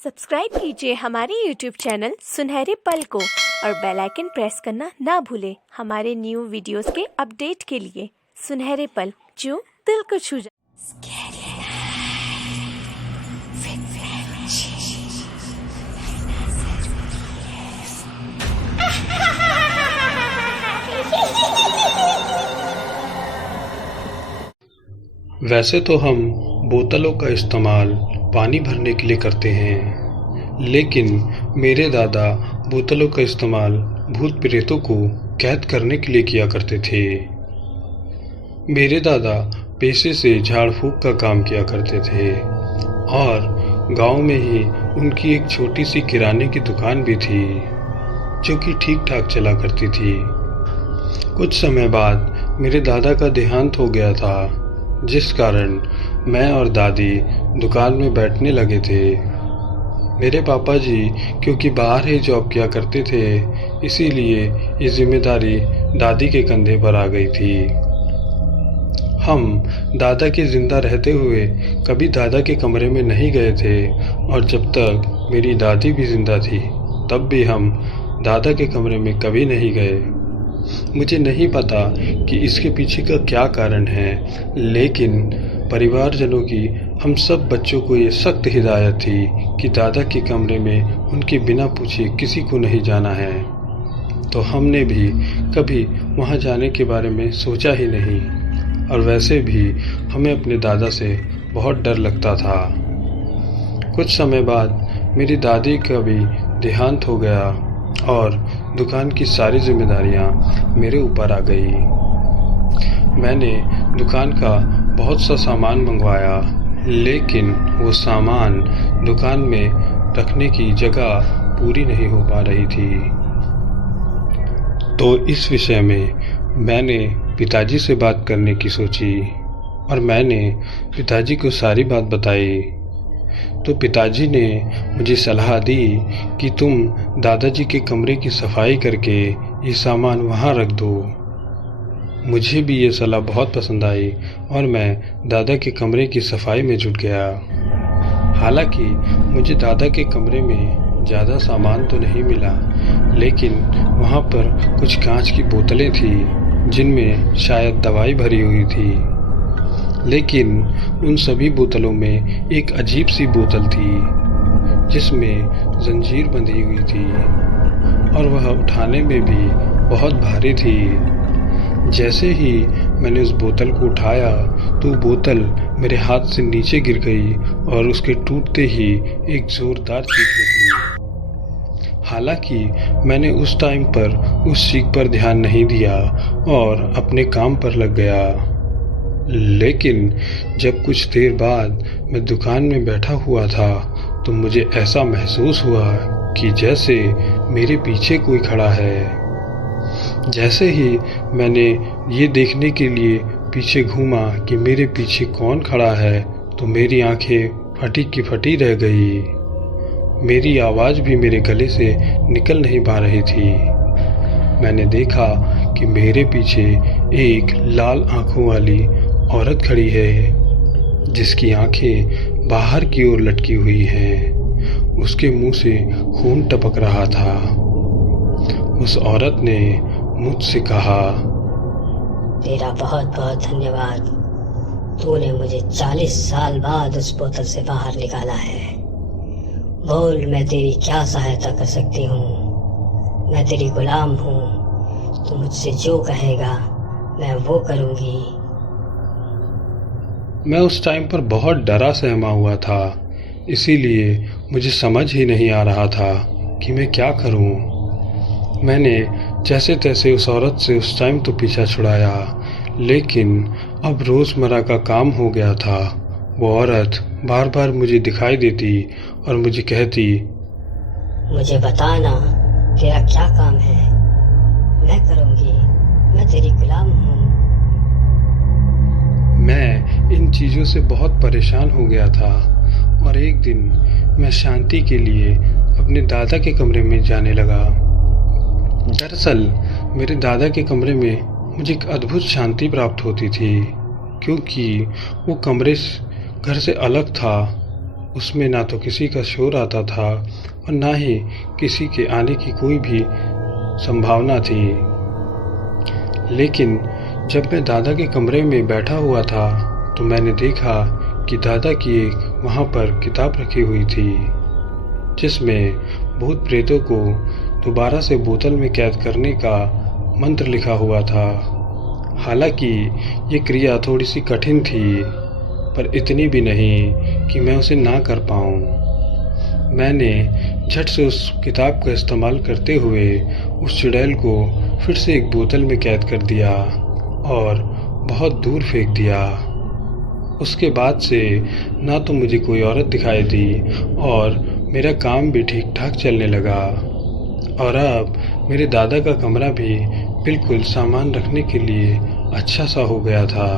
Subscribe कीजिए हमारे YouTube channel सुनहरे पल को और बेल आइकन प्रेस करना ना भूलें हमारे न्यू वीडियोस के अपडेट के लिए। सुनहरे पल, जो दिल को छू जाए। वैसे तो हम बोतलों का इस्तेमाल पानी भरने के लिए करते हैं, लेकिन मेरे दादा बोतलों का इस्तेमाल भूत प्रेतों को कैद करने के लिए किया करते थे। मेरे दादा पेशे से झाड़ फूक का काम किया करते थे और गांव में ही उनकी एक छोटी सी किराने की दुकान भी थी, जो कि ठीक ठाक चला करती थी। कुछ समय बाद मेरे दादा का देहांत हो गया था, जिस कारण मैं और दादी दुकान में बैठने लगे थे। मेरे पापा जी क्योंकि बाहर ही जॉब किया करते थे, इसीलिए ये जिम्मेदारी दादी के कंधे पर आ गई थी। हम दादा के जिंदा रहते हुए कभी दादा के कमरे में नहीं गए थे और जब तक मेरी दादी भी जिंदा थी तब भी हम दादा के कमरे में कभी नहीं गए। मुझे नहीं पता कि इसके पीछे का क्या कारण है, लेकिन परिवारजनों की हम सब बच्चों को ये सख्त हिदायत थी कि दादा के कमरे में उनके बिना पूछे किसी को नहीं जाना है, तो हमने भी कभी वहाँ जाने के बारे में सोचा ही नहीं। और वैसे भी हमें अपने दादा से बहुत डर लगता था। कुछ समय बाद मेरी दादी का भी देहांत हो गया और दुकान की सारी जिम्मेदारियां मेरे ऊपर आ गई। मैंने दुकान का बहुत सा सामान मंगवाया, लेकिन वो सामान दुकान में रखने की जगह पूरी नहीं हो पा रही थी। तो इस विषय में मैंने पिताजी से बात करने की सोची और मैंने पिताजी को सारी बात बताई। तो पिताजी ने मुझे सलाह दी कि तुम दादाजी के कमरे की सफाई करके ये सामान वहाँ रख दो। मुझे भी ये सलाह बहुत पसंद आई और मैं दादा के कमरे की सफाई में जुट गया। हालांकि मुझे दादा के कमरे में ज़्यादा सामान तो नहीं मिला, लेकिन वहाँ पर कुछ कांच की बोतलें थी जिनमें शायद दवाई भरी हुई थी। लेकिन उन सभी बोतलों में एक अजीब सी बोतल थी जिसमें जंजीर बंधी हुई थी और वह उठाने में भी बहुत भारी थी। जैसे ही मैंने उस बोतल को उठाया तो बोतल मेरे हाथ से नीचे गिर गई और उसके टूटते ही एक जोरदार चीख निकली। हालांकि मैंने उस टाइम पर उस चीख पर ध्यान नहीं दिया और अपने काम पर लग गया। लेकिन जब कुछ देर बाद मैं दुकान में बैठा हुआ था तो मुझे ऐसा महसूस हुआ कि जैसे मेरे पीछे कोई खड़ा है। जैसे ही मैंने ये देखने के लिए पीछे घूमा कि मेरे पीछे कौन खड़ा है, तो मेरी आंखें फटी की फटी रह गई। मेरी आवाज़ भी मेरे गले से निकल नहीं पा रही थी। मैंने देखा कि मेरे पीछे एक लाल आंखों वाली औरत खड़ी है, जिसकी आंखें बाहर की ओर लटकी हुई हैं। उसके मुंह से खून टपक रहा था। उस औरत ने मुझसे कहा, तेरा बहुत बहुत धन्यवाद, तूने मुझे 40 साल बाद उस बोतल से बाहर निकाला है। बोल, मैं तेरी क्या सहायता कर सकती हूँ? मैं तेरी गुलाम हूँ, तू मुझसे जो कहेगा मैं वो करूँगी। मैं उस टाइम पर बहुत डरा सहमा हुआ था, इसीलिए मुझे समझ ही नहीं आ रहा था कि मैं क्या करूं। मैंने जैसे तैसे उस औरत से उस टाइम तो पीछा छुड़ाया, लेकिन अब रोज़मर्रा का काम हो गया था। वो औरत बार बार मुझे दिखाई देती और मुझे कहती, मुझे बताना तेरा क्या काम है, मैं करूँगी, मैं तेरी गुलाम हूँ। मैं इन चीज़ों से बहुत परेशान हो गया था और एक दिन मैं शांति के लिए अपने दादा के कमरे में जाने लगा। दरअसल मेरे दादा के कमरे में मुझे एक अद्भुत शांति प्राप्त होती थी, क्योंकि वो कमरे घर से अलग था उसमें ना तो किसी का शोर आता था और ना ही किसी के आने की कोई भी संभावना थी। लेकिन जब मैं दादा के कमरे में बैठा हुआ था तो मैंने देखा कि दादा की एक वहाँ पर किताब रखी हुई थी जिसमें भूत प्रेतों को दोबारा से बोतल में कैद करने का मंत्र लिखा हुआ था। हालांकि ये क्रिया थोड़ी सी कठिन थी, पर इतनी भी नहीं कि मैं उसे ना कर पाऊँ। मैंने झट से उस किताब का इस्तेमाल करते हुए उस चुड़ैल को फिर से एक बोतल में कैद कर दिया और बहुत दूर फेंक दिया। उसके बाद से ना तो मुझे कोई औरत दिखाई दी और मेरा काम भी ठीक ठाक चलने लगा और अब मेरे दादा का कमरा भी बिल्कुल सामान रखने के लिए अच्छा सा हो गया था।